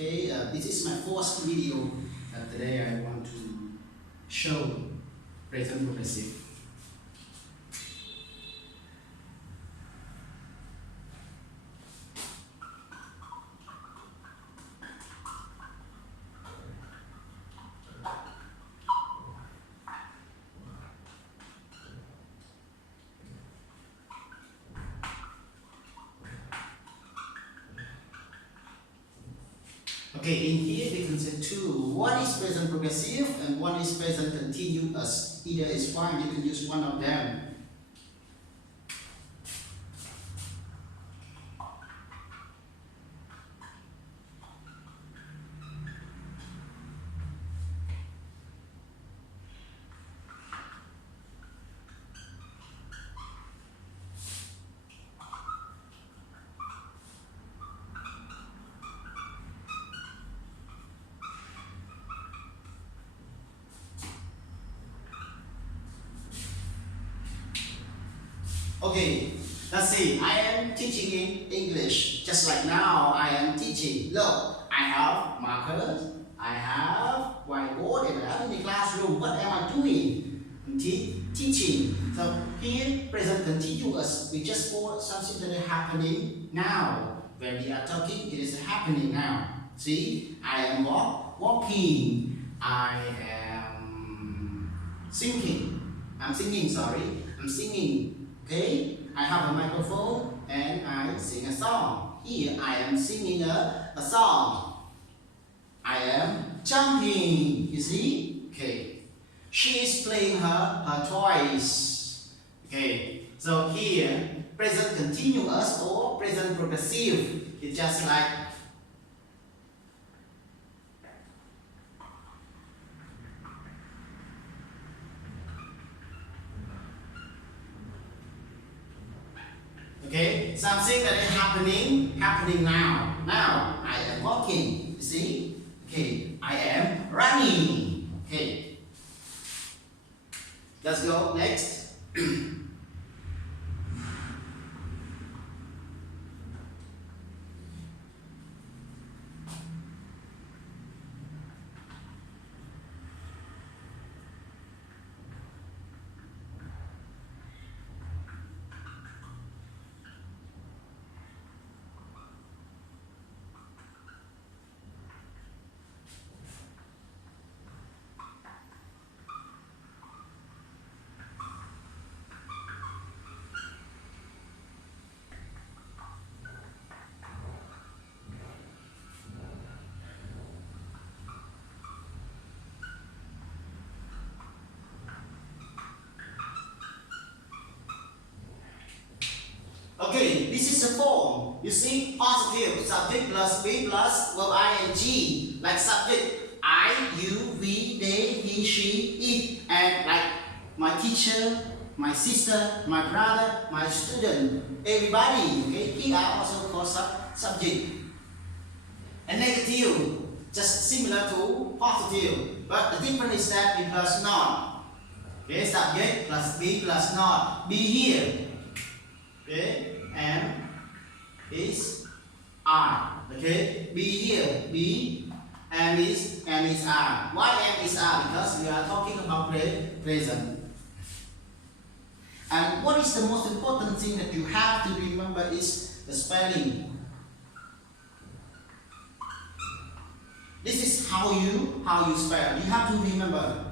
Okay, this is my first video. Today I want to show present progressive. Okay, in here we can say two. One is present progressive and one is present continuous. Either is fine, you can use one of them. Okay, let's see. I am teaching in English. Just like now, I am teaching. Look, I have markers, I have whiteboard, and I am in the classroom. What am I doing? I'm teaching. So here, present continuous. We just put something that is happening now. When we are talking, it is happening now. See, I am walking. I am singing. I'm singing. Sorry, I'm singing. Okay, I have a microphone and I sing a song. Here I am singing a song. I am jumping, you see? Okay. She is playing her toys. Okay, so here present continuous or present progressive. It's just like okay, something that is happening now. Now I am walking. You see? Okay, I am running. Okay. Let's go next. Okay, this is a form. You see, positive, subject plus be plus verb ing. Like subject, I, you, we, they, he, she, it. And like my teacher, my sister, my brother, my student, everybody. Okay, here are also called subject. And negative, just similar to positive. But the difference is that be plus not. Okay, subject plus be plus not. Be here. Okay, and is I. Okay, be here, be and is I. Why and is I? Because we are talking about present. And what is the most important thing that you have to remember is the spelling. This is how you spell. You have to remember.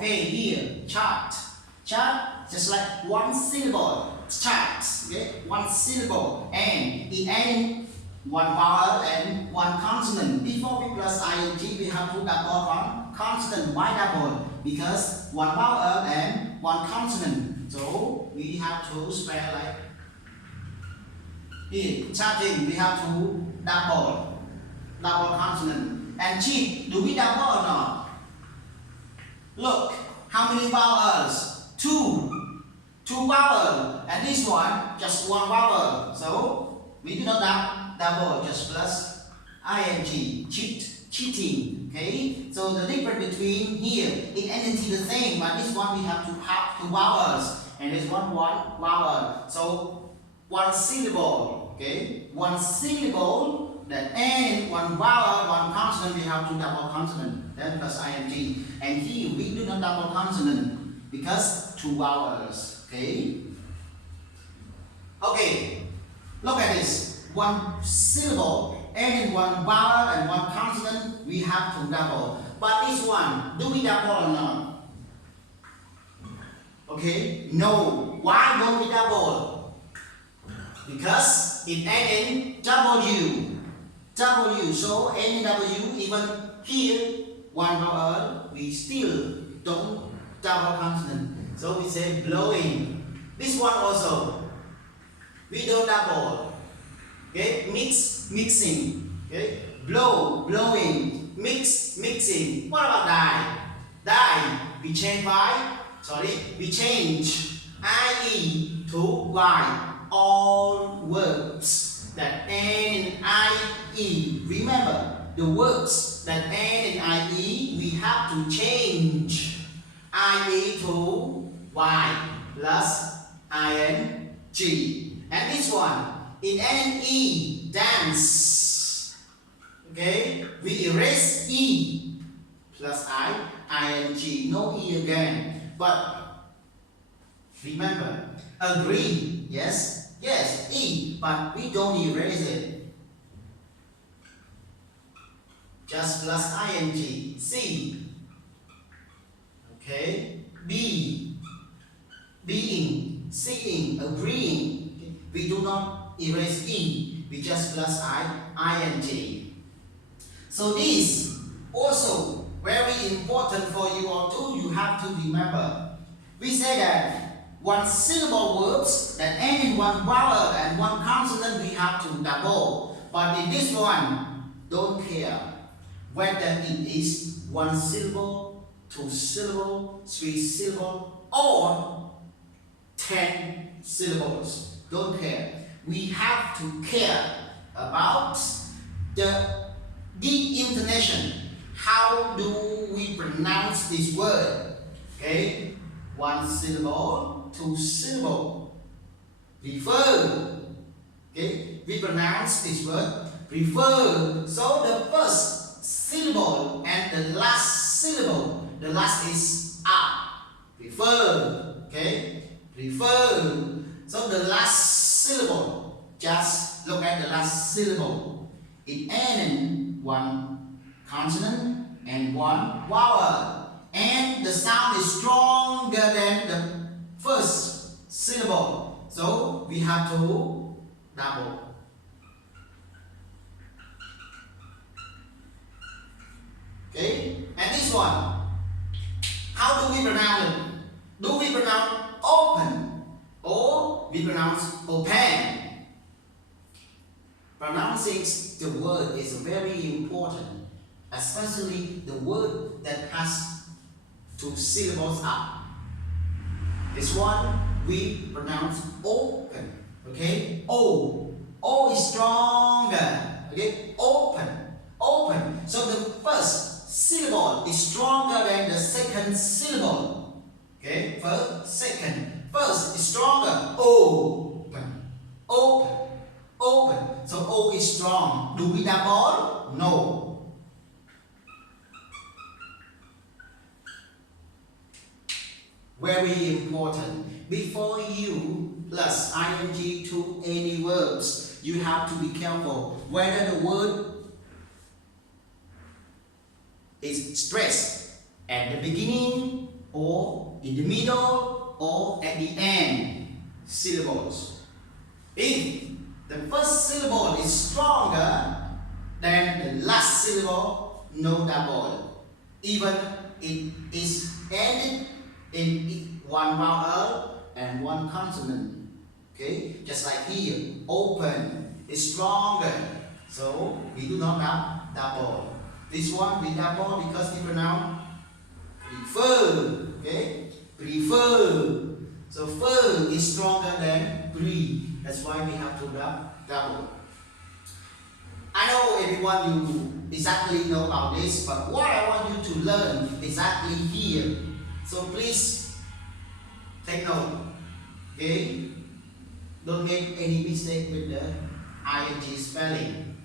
Okay, here, chart. Chart, just like one syllable. Chart, okay, one syllable. And it ends one vowel and one consonant. Before we plus ing, we have to double one consonant. Why double? Because one vowel and one consonant. So we have to spell like here. Charting, we have to double consonant. And cheat, do we double or not? Look, how many vowels? Two vowels. And this one, just one vowel. So we do not double, just plus ing. Cheating. Okay? So the difference between here, in entity the same, but this one we have to have two vowels. And this one vowel. So one syllable. Okay? One syllable that ends one vowel, one consonant, we have to double consonant. Then plus ing. And here we do not double consonant because two vowels. Okay? Okay. Look at this. One syllable and one vowel and one consonant, we have to double. But this one, do we double or not? Okay? No. Why don't we double? Because it ends in W. So any W, even here, one vowel, we still don't double consonant. So we say blowing. This one also, we don't double. Okay, mixing. Okay, blowing, mixing. What about die? We change IE to Y. All words that end in IE. Remember, the words that end in IE, we have to change IE to Y plus ING. And this one, in NE, dance. Okay, we erase E plus ING, no E again. But remember, agree, yes, E, but we don't erase it. Just plus ING, C. Okay, B, being, seeing, agreeing. We do not erase E, we just plus ING. So this also very important for you all too, you have to remember. We say that one syllable words that end in one vowel and one consonant, we have to double. But in this one, don't care whether it is one syllable, two syllable, three syllable, or 10 syllables. Don't care. We have to care about the intonation. How do we pronounce this word? Okay, one syllable, two syllable. Refer. Okay, we pronounce this word refer. So the first syllable and the last syllable, the last is up. Refer. Okay, refer. So the last syllable, just look at the last syllable. It ends in one consonant and one vowel. And the sound is stronger than the first syllable. So we have to double. Okay? And this one, how do we pronounce it? Do we pronounce open or we pronounce open? Pronouncing the word is very important, especially the word that has two syllables up. This one we pronounce open. Okay? O is stronger. Okay? Open. So the first syllable is stronger than the second syllable. Okay? First is stronger. Open. So O is strong. Do we double? No. Very important. Before you plus ing to any verbs, you have to be careful whether the word is stressed at the beginning or in the middle or at the end syllables. If the first syllable is stronger than the last syllable, no double. Even it is ended in one vowel and one consonant. Okay, just like here, open is stronger, so we do not have double. This one we double because we pronounce prefer. Okay, prefer. So fur is stronger than pre. That's why we have to double. I know everyone you exactly know about this, but what I want you to learn exactly here. So please take note. Okay? Don't make any mistake with the ing spelling.